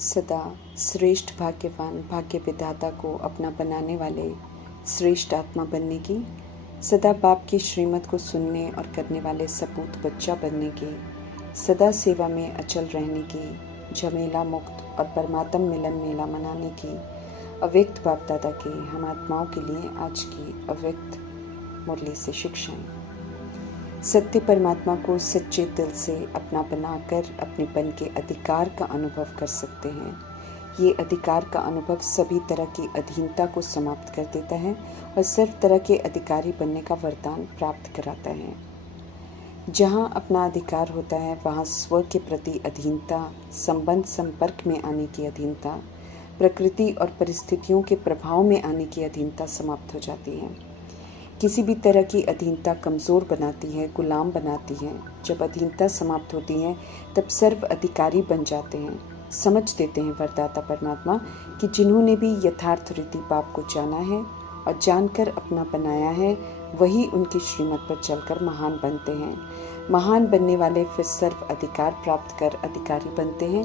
सदा श्रेष्ठ भाग्यवान भाग्य विधाता को अपना बनाने वाले श्रेष्ठ आत्मा बनने की, सदा बाप की श्रीमत को सुनने और करने वाले सपूत बच्चा बनने की, सदा सेवा में अचल रहने की, झमेला मुक्त और परमात्म मिलन मेला मनाने की अव्यक्त बाप दादा के हम आत्माओं के लिए आज की अव्यक्त मुरली से शिक्षाएं। सत्य परमात्मा को सच्चे दिल से अपना बनाकर अपनेपन के अधिकार का अनुभव कर सकते हैं। ये अधिकार का अनुभव सभी तरह की अधीनता को समाप्त कर देता है और सर्व तरह के अधिकारी बनने का वरदान प्राप्त कराता है। जहाँ अपना अधिकार होता है वहाँ स्व के प्रति अधीनता, संबंध संपर्क में आने की अधीनता, प्रकृति और परिस्थितियों के प्रभाव में आने की अधीनता समाप्त हो जाती है। किसी भी तरह की अधीनता कमज़ोर बनाती है, गुलाम बनाती है। जब अधीनता समाप्त होती है तब सर्व अधिकारी बन जाते हैं। समझ देते हैं वरदाता परमात्मा कि जिन्होंने भी यथार्थ रीति बाप को जाना है और जानकर अपना बनाया है, वही उनकी श्रीमत पर चलकर महान बनते हैं। महान बनने वाले फिर सर्व अधिकार प्राप्त कर अधिकारी बनते हैं।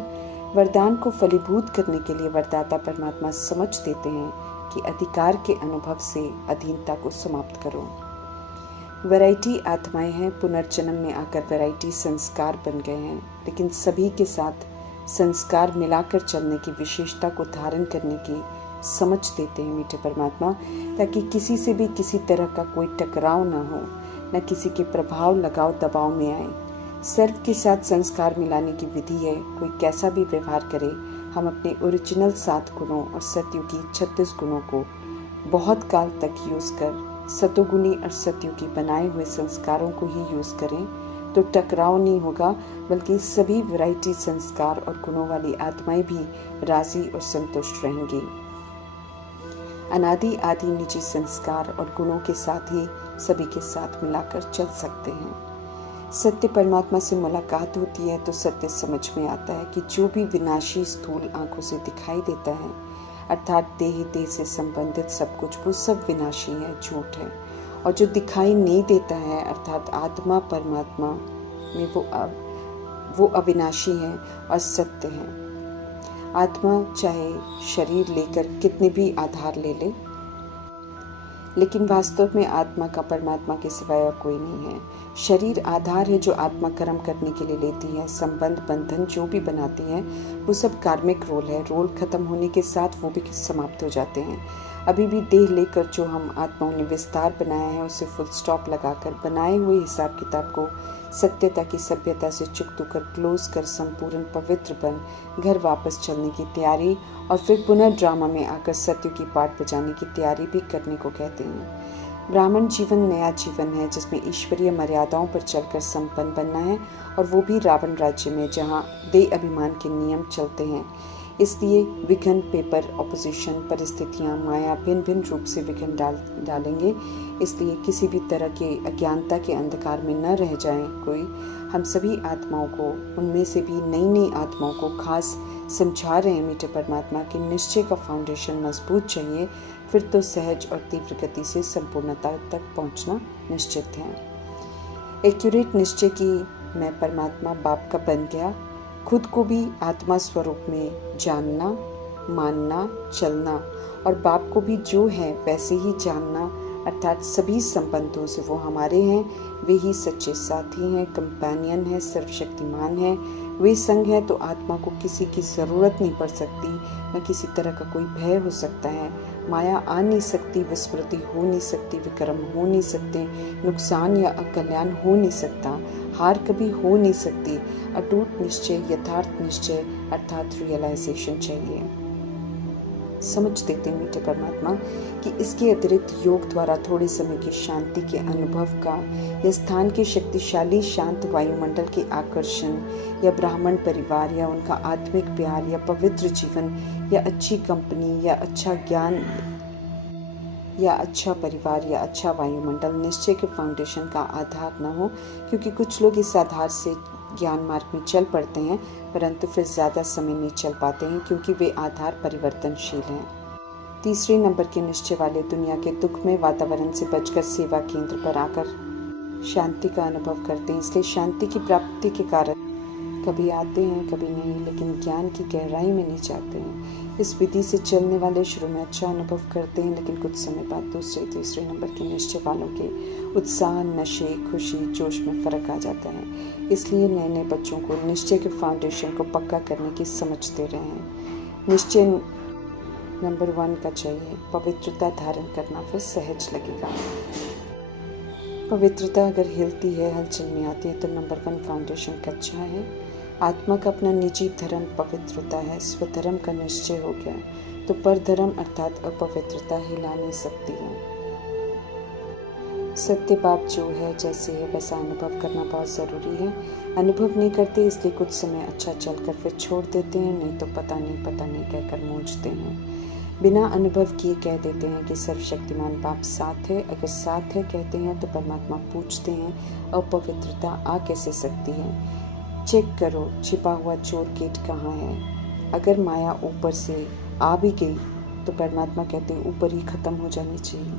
वरदान को फलीभूत करने के लिए वरदाता परमात्मा समझ देते हैं कि अधिकार के अनुभव से अधीनता को समाप्त करो। वैरायटी आत्माएं हैं, पुनर्जन्म में आकर वैरायटी संस्कार बन गए हैं, लेकिन सभी के साथ संस्कार मिलाकर चलने की विशेषता को धारण करने की समझ देते हैं मीठे परमात्मा, ताकि किसी से भी किसी तरह का कोई टकराव ना हो, न किसी के प्रभाव लगाव दबाव में आए। सर्व के साथ संस्कार मिलाने की विधि है। कोई कैसा भी व्यवहार करे, हम अपने ओरिजिनल 7 गुणों और सत्युगी 36 गुणों को बहुत काल तक यूज़ कर सतोगुणी और सत्युगी बनाए हुए संस्कारों को ही यूज़ करें तो टकराव नहीं होगा, बल्कि सभी वैरायटी संस्कार और गुणों वाली आत्माएं भी राजी और संतुष्ट रहेंगी। अनादि आदि निजी संस्कार और गुणों के साथ ही सभी के साथ मिलाकर चल सकते हैं। सत्य परमात्मा से मुलाकात होती है तो सत्य समझ में आता है कि जो भी विनाशी स्थूल आंखों से दिखाई देता है, अर्थात देह से संबंधित सब कुछ, वो सब विनाशी है, झूठ है। और जो दिखाई नहीं देता है, अर्थात आत्मा परमात्मा में, वो अविनाशी है और सत्य है। आत्मा चाहे शरीर लेकर कितने भी आधार ले ले, लेकिन वास्तव में आत्मा का परमात्मा के सिवाय और कोई नहीं है। शरीर आधार है जो आत्मा कर्म करने के लिए लेती है। संबंध बंधन जो भी बनाती है वो सब कार्मिक रोल है। रोल खत्म होने के साथ वो भी समाप्त हो जाते हैं। अभी भी देह लेकर जो हम आत्माओं ने विस्तार बनाया है, उसे फुल स्टॉप लगाकर बनाए हुए हिसाब किताब को सत्यता की सभ्यता से चुक कर क्लोज कर संपूर्ण पवित्र बन घर वापस चलने की तैयारी और फिर पुनः ड्रामा में आकर सत्य की पाठ बजाने की तैयारी भी करने को कहते हैं। ब्राह्मण जीवन नया जीवन है जिसमें ईश्वरीय मर्यादाओं पर चलकर संपन्न बनना है, और वो भी रावण राज्य में जहाँ देह अभिमान के नियम चलते हैं। इसलिए विघ्न, पेपर, ऑपोजिशन, परिस्थितियाँ, माया भिन्न भिन्न रूप से विघ्न डालेंगे। इसलिए किसी भी तरह के अज्ञानता के अंधकार में न रह जाएं कोई। हम सभी आत्माओं को, उनमें से भी नई नई आत्माओं को खास समझा रहे हैं मीठे परमात्मा की निश्चय का फाउंडेशन मजबूत चाहिए, फिर तो सहज और तीव्र गति से संपूर्णता तक पहुंचना निश्चित है। एक्यूरेट निश्चय की मैं परमात्मा बाप का बन गया, खुद को भी आत्मा स्वरूप में जानना, मानना, चलना, और बाप को भी जो है वैसे ही जानना, अर्थात सभी संबंधों से वो हमारे हैं, वे ही सच्चे साथी हैं, कंपेनियन है, सर्वशक्तिमान है। वे संग है तो आत्मा को किसी की ज़रूरत नहीं पड़ सकती, न किसी तरह का कोई भय हो सकता है। माया आ नहीं सकती, विस्मृति हो नहीं सकती, विक्रम हो नहीं सकते, नुकसान या अकल्याण हो नहीं सकता, हार कभी हो नहीं सकती। अटूट निश्चय, यथार्थ निश्चय अर्थात रियलाइजेशन चाहिए। समझ देते मीठे परमात्मा कि इसके अतिरिक्त योग द्वारा थोड़े समय की शांति के अनुभव का, या स्थान के शक्तिशाली शांत वायुमंडल के आकर्षण, या ब्राह्मण परिवार, या उनका आत्मिक प्यार, या पवित्र जीवन, या अच्छी कंपनी, या अच्छा ज्ञान, या अच्छा परिवार, या अच्छा वायुमंडल निश्चय के फाउंडेशन का आधार न हो। क्योंकि कुछ लोग इस आधार से ज्ञान मार्ग में चल पड़ते हैं, परंतु फिर ज़्यादा समय नहीं चल पाते हैं क्योंकि वे आधार परिवर्तनशील हैं। तीसरे नंबर के निश्चय वाले दुनिया के दुखमय वातावरण से बचकर सेवा केंद्र पर आकर शांति का अनुभव करते हैं। इसलिए शांति की प्राप्ति के कभी आते हैं कभी नहीं, लेकिन ज्ञान की गहराई में नहीं जाते हैं। इस विधि से चलने वाले शुरू में अच्छा अनुभव करते हैं, लेकिन कुछ समय बाद दूसरे तीसरे नंबर के निश्चय वालों के उत्साह, नशे, खुशी, जोश में फ़र्क आ जाता है। इसलिए नए नए बच्चों को निश्चय के फाउंडेशन को पक्का करने की समझ दे रहे हैं। निश्चय नंबर 1 का चाहिए, पवित्रता धारण करना, फिर सहज लगेगा। पवित्रता अगर हिलती है, हलचल में आती है, तो नंबर 1 फाउंडेशन कच्चा है। आत्मा का अपना निजी धर्म पवित्रता है, स्वधर्म का निश्चय हो गया तो परधर्म अर्थात अपवित्रता हिला नहीं सकती है। सत्य बात जो है, जैसे है वैसा अनुभव करना बहुत ज़रूरी है। अनुभव नहीं करते इसलिए कुछ समय अच्छा चलकर फिर छोड़ देते हैं, नहीं तो पता नहीं कहकर मूंझते हैं। बिना अनुभव किए कह देते हैं कि सर्वशक्तिमान बाप साथ है। अगर साथ है कहते हैं तो परमात्मा पूछते हैं अपवित्रता आ कैसे सकती है। चेक करो छिपा हुआ चोर गेट कहाँ है। अगर माया ऊपर से आ भी गई तो परमात्मा कहते हैं ऊपर ही खत्म हो जानी चाहिए।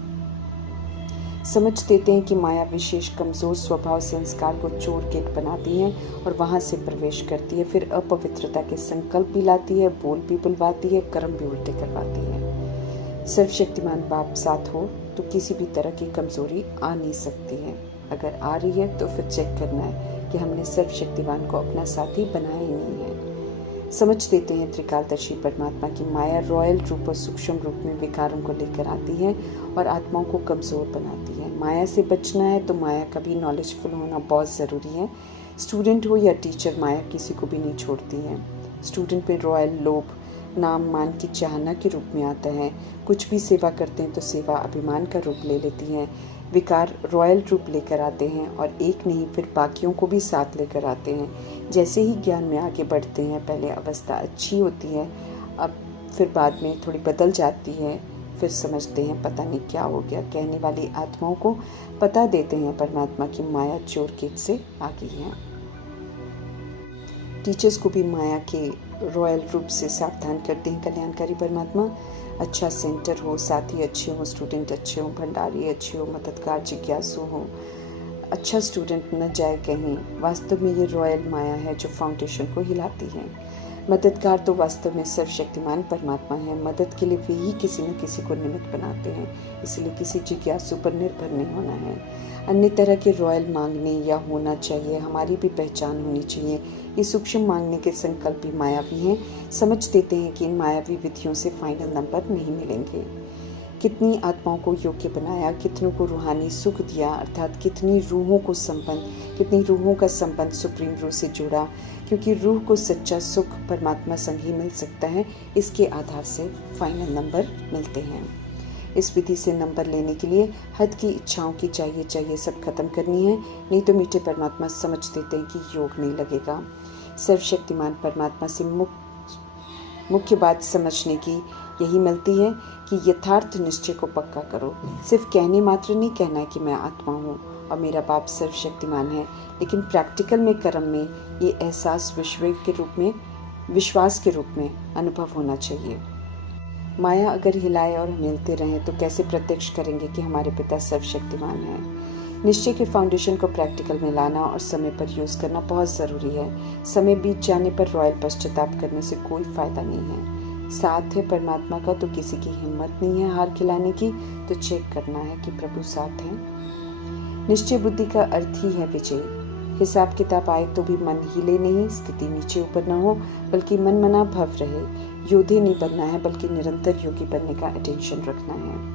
समझ देते हैं कि माया विशेष कमज़ोर स्वभाव संस्कार को चोर गेट बनाती है और वहाँ से प्रवेश करती है। फिर अपवित्रता के संकल्प भी लाती है, बोल भी बुलवाती है, कर्म भी उल्टे करवाती है। सर्वशक्तिमान बाप साथ हो तो किसी भी तरह की कमज़ोरी आ नहीं सकती है। अगर आ रही है तो फिर चेक करना है कि हमने सर्वशक्तिमान को अपना साथी बनाया ही नहीं है। समझ देते हैं त्रिकालदर्शी परमात्मा की माया रॉयल रूप और सूक्ष्म रूप में विकारों को लेकर आती है और आत्माओं को कमज़ोर बनाती है। माया से बचना है तो माया का भी नॉलेजफुल होना बहुत ज़रूरी है। स्टूडेंट हो या टीचर, माया किसी को भी नहीं छोड़ती है। स्टूडेंट में रॉयल लोभ नाम मान की चाहना के रूप में आता है। कुछ भी सेवा करते हैं तो सेवा अभिमान का रूप ले लेती है। विकार रॉयल रूप लेकर आते हैं और एक नहीं फिर बाकियों को भी साथ लेकर आते हैं। जैसे ही ज्ञान में आगे बढ़ते हैं, पहले अवस्था अच्छी होती है, अब फिर बाद में थोड़ी बदल जाती है, फिर समझते हैं पता नहीं क्या हो गया। कहने वाली आत्माओं को पता देते हैं परमात्मा की माया चोर गेट से आ गई है। टीचर्स को भी माया के रॉयल रूप से सावधान करते हैं कल्याणकारी परमात्मा। अच्छा सेंटर हो, साथी अच्छे हो, स्टूडेंट अच्छे हो, भंडारी अच्छे हो, मददगार जिज्ञासु हो, अच्छा स्टूडेंट न जाए कहीं। वास्तव में ये रॉयल माया है जो फाउंडेशन को हिलाती है। मददगार तो वास्तव में सर्वशक्तिमान परमात्मा है। मदद के लिए वे ही किसी न किसी को निमित्त बनाते हैं, इसलिए किसी जिज्ञासु पर निर्भर नहीं होना है। अन्य तरह के रॉयल मांगने या होना चाहिए, हमारी भी पहचान होनी चाहिए। ये सूक्ष्म मांगने के संकल्प भी मायावी हैं। समझ देते हैं कि इन मायावी विधियों से फाइनल नंबर नहीं मिलेंगे। कितनी आत्माओं को योग्य बनाया, कितनों को रूहानी सुख दिया, अर्थात कितनी रूहों का संबंध सुप्रीम रूह से जोड़ा, क्योंकि रूह को सच्चा सुख परमात्मा संग ही मिल सकता है। इसके आधार से फाइनल नंबर मिलते हैं। इस विधि से नंबर लेने के लिए हद की इच्छाओं की चाहिए सब खत्म करनी है, नहीं तो मीठे परमात्मा समझ देते हैं कि योग नहीं लगेगा। सर्वशक्तिमान परमात्मा से मुख्य बात समझने की यही मिलती है कि यथार्थ निश्चय को पक्का करो। सिर्फ कहने मात्र नहीं कहना है कि मैं आत्मा हूँ और मेरा बाप सर्वशक्तिमान है, लेकिन प्रैक्टिकल में कर्म में ये एहसास विश्वास के रूप में अनुभव होना चाहिए। माया अगर हिलाए और हम हिलते रहें तो कैसे प्रत्यक्ष करेंगे कि हमारे पिता सर्वशक्तिमान हैं। निश्चय के फाउंडेशन को प्रैक्टिकल में लाना और समय पर यूज़ करना बहुत ज़रूरी है। समय बीत जाने पर रॉयल पश्चाताप करने से कोई फ़ायदा नहीं है। साथ है परमात्मा का तो किसी की हिम्मत नहीं है हार खिलाने की, तो चेक करना है कि प्रभु साथ हैं। निश्चय बुद्धि का अर्थ ही है विजय। हिसाब किताब आए तो भी मन हिले नहीं, स्थिति नीचे ऊपर न हो, बल्कि मन मना भव रहे। योद्धे नहीं बनना है, बल्कि निरंतर योगी बनने का अटेंशन रखना है।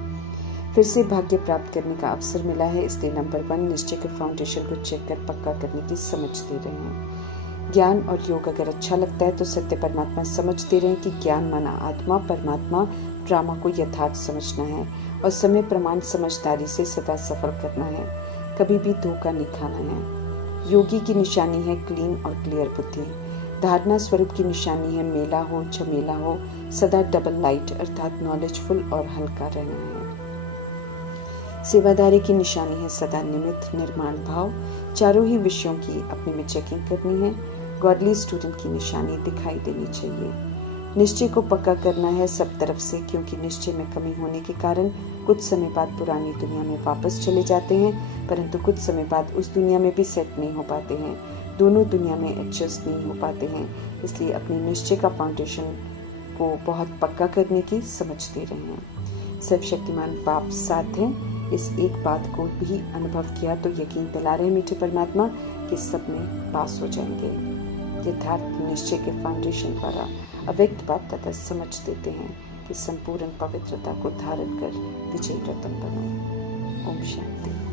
फिर से भाग्य प्राप्त करने का अवसर मिला है, इसलिए नंबर 1 निश्चय के फाउंडेशन को चेक कर पक्का करने की समझ दे रहे हैं। ज्ञान और योग अगर अच्छा लगता है तो सत्य परमात्मा समझ दे रहे हैं कि ज्ञान माना आत्मा परमात्मा ड्रामा को यथार्थ समझना है और समय प्रमाण समझदारी से सदा सफल करना है। कभी भी धोखा नहीं खाना है। योगी की निशानी है क्लीन और क्लियर बुद्धि। धारणा स्वरूप की निशानी है मेला हो झमेला हो, सदा डबल लाइट अर्थात नॉलेजफुल और हल्का रहना है। सेवादारी की निशानी है सदा निमित्त निर्माण भाव। चारों ही विषयों की अपने में चेकिंग करनी है। गॉडली स्टूडेंट की निशानी दिखाई देनी चाहिए। निश्चय को पक्का करना है सब तरफ से, क्योंकि निश्चय में कमी होने के कारण कुछ समय बाद पुरानी दुनिया में वापस चले जाते हैं, परंतु कुछ समय बाद उस दुनिया में भी सेट नहीं हो पाते हैं। दोनों दुनिया में एडजस्ट नहीं हो पाते हैं, इसलिए अपने निश्चय का फाउंडेशन को बहुत पक्का करने की समझ दे रहे हैं। सर्वशक्तिमान बाप साथ हैं। इस एक बात को भी अनुभव किया तो यकीन दिला रहे मीठे परमात्मा कि सब में पास हो जाएंगे। यथार्थ निश्चय के फाउंडेशन द्वारा अव्यक्त बाप दादा समझ देते हैं कि संपूर्ण पवित्रता को धारण कर विजयी रतन बनो। ओम शांति।